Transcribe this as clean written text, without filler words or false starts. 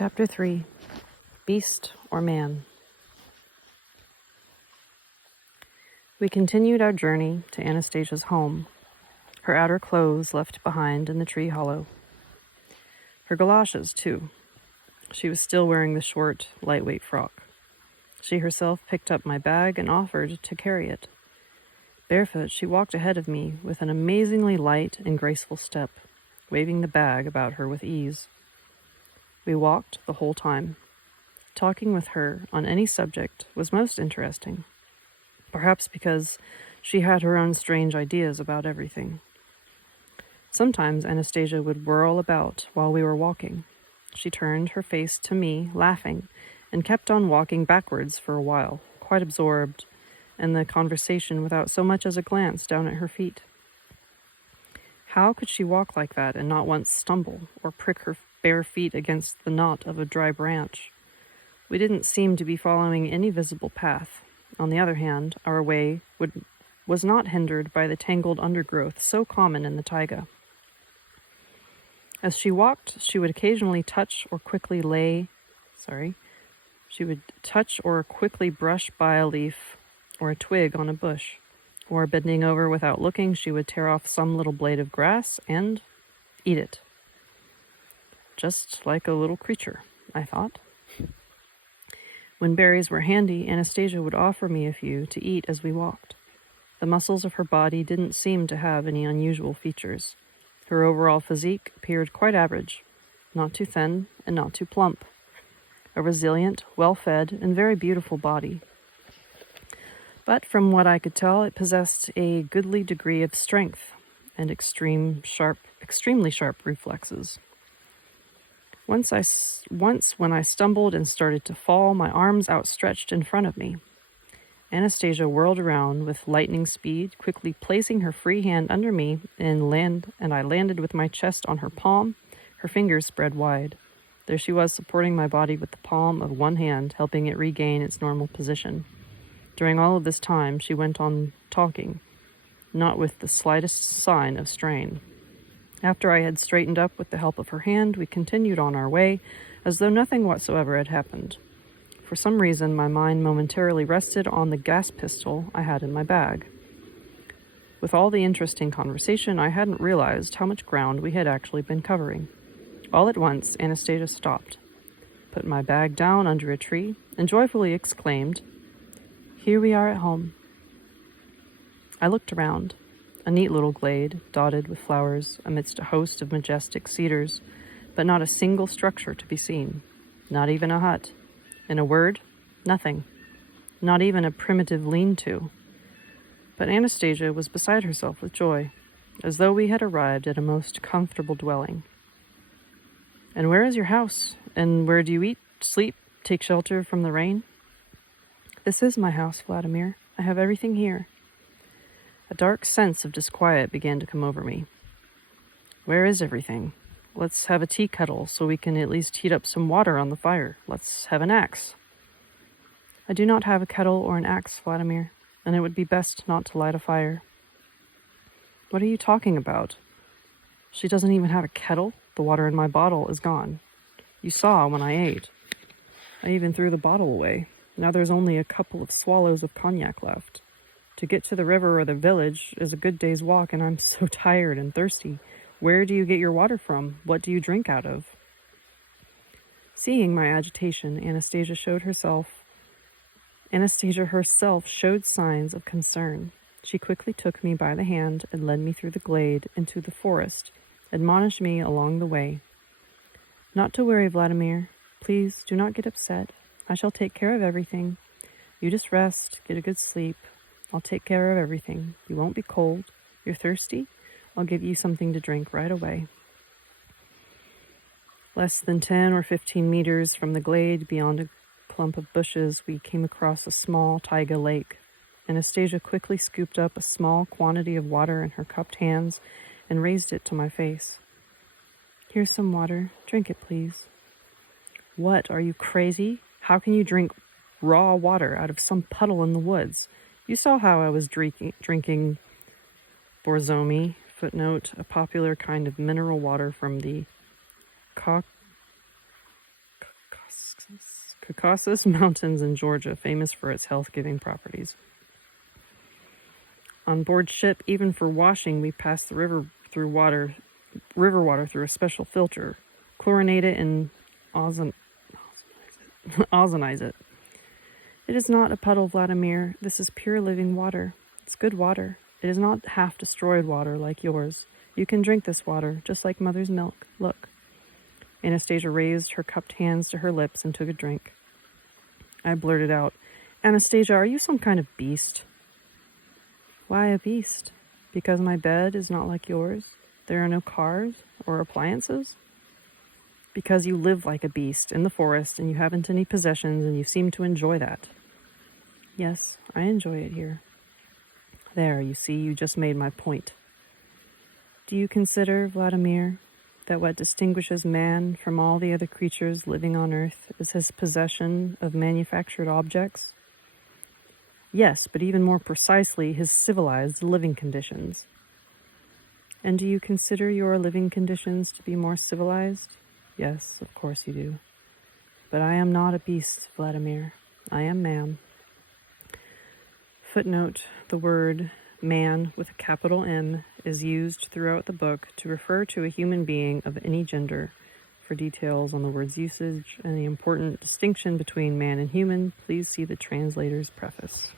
Chapter 3. Beast or Man? We continued our journey to Anastasia's home, her outer clothes left behind in the tree hollow. Her galoshes, too. She was still wearing the short, lightweight frock. She herself picked up my bag and offered to carry it. Barefoot, she walked ahead of me with an amazingly light and graceful step, waving the bag about her with ease. We walked the whole time. Talking with her on any subject was most interesting, perhaps because she had her own strange ideas about everything. Sometimes Anastasia would whirl about while we were walking. She turned her face to me, laughing, and kept on walking backwards for a while, quite absorbed in the conversation without so much as a glance down at her feet. How could she walk like that and not once stumble or prick her bare feet against the knot of a dry branch? We didn't seem to be following any visible path. On the other hand, our way was not hindered by the tangled undergrowth so common in the taiga. As she walked, she would occasionally touch or quickly brush by a leaf or a twig on a bush, or bending over without looking, she would tear off some little blade of grass and eat it. Just like a little creature, I thought. When berries were handy, Anastasia would offer me a few to eat as we walked. The muscles of her body didn't seem to have any unusual features. Her overall physique appeared quite average, not too thin and not too plump. A resilient, well-fed, and very beautiful body. But from what I could tell, it possessed a goodly degree of strength and extremely sharp reflexes. Once when I stumbled and started to fall, my arms outstretched in front of me. Anastasia whirled around with lightning speed, quickly placing her free hand under me and I landed with my chest on her palm, her fingers spread wide. There she was, supporting my body with the palm of one hand, helping it regain its normal position. During all of this time, she went on talking, not with the slightest sign of strain. After I had straightened up with the help of her hand, we continued on our way, as though nothing whatsoever had happened. For some reason, my mind momentarily rested on the gas pistol I had in my bag. With all the interesting conversation, I hadn't realized how much ground we had actually been covering. All at once, Anastasia stopped, put my bag down under a tree, and joyfully exclaimed, "Here we are at home." I looked around. A neat little glade, dotted with flowers amidst a host of majestic cedars, but not a single structure to be seen, not even a hut. In a word, nothing. Not even a primitive lean-to. But Anastasia was beside herself with joy, as though we had arrived at a most comfortable dwelling. "And where is your house? And where do you eat, sleep, take shelter from the rain?" "This is my house, Vladimir. I have everything here." A dark sense of disquiet began to come over me. "Where is everything? Let's have a tea kettle so we can at least heat up some water on the fire. Let's have an axe." "I do not have a kettle or an axe, Vladimir, and it would be best not to light a fire." "What are you talking about? She doesn't even have a kettle? The water in my bottle is gone. You saw when I ate. I even threw the bottle away. Now there's only a couple of swallows of cognac left. To get to the river or the village is a good day's walk, and I'm so tired and thirsty. Where do you get your water from? What do you drink out of?" Seeing my agitation, Anastasia herself showed signs of concern. She quickly took me by the hand and led me through the glade into the forest, admonished me along the way. "Not to worry, Vladimir. Please do not get upset. I shall take care of everything. You just rest, get a good sleep. I'll take care of everything. You won't be cold. You're thirsty? I'll give you something to drink right away." Less than 10 or 15 meters from the glade, beyond a clump of bushes, we came across a small taiga lake. Anastasia quickly scooped up a small quantity of water in her cupped hands and raised it to my face. "Here's some water. Drink it, please." "What, are you crazy? How can you drink raw water out of some puddle in the woods? You saw how I was drinking borzomi, footnote, a popular kind of mineral water from the Caucasus Mountains in Georgia, famous for its health-giving properties. On board ship, even for washing, we pass the river water through a special filter, chlorinate it, and ozonize it. It is not a puddle, Vladimir. This is pure living water. It's good water. It is not half-destroyed water like yours. You can drink this water, just like mother's milk. Look. Anastasia raised her cupped hands to her lips and took a drink. I blurted out, Anastasia, are you some kind of beast? Why a beast? Because my bed is not like yours? There are no cars or appliances? Because you live like a beast in the forest and you haven't any possessions and you seem to enjoy that. Yes, I enjoy it here. There, you see, you just made my point. Do you consider, Vladimir, that what distinguishes man from all the other creatures living on Earth is his possession of manufactured objects? Yes, but even more precisely, his civilized living conditions. And do you consider your living conditions to be more civilized? Yes, of course you do. But I am not a beast, Vladimir. I am man. Footnote, the word man with a capital M is used throughout the book to refer to a human being of any gender. For details on the word's usage and the important distinction between man and human, please see the translator's preface.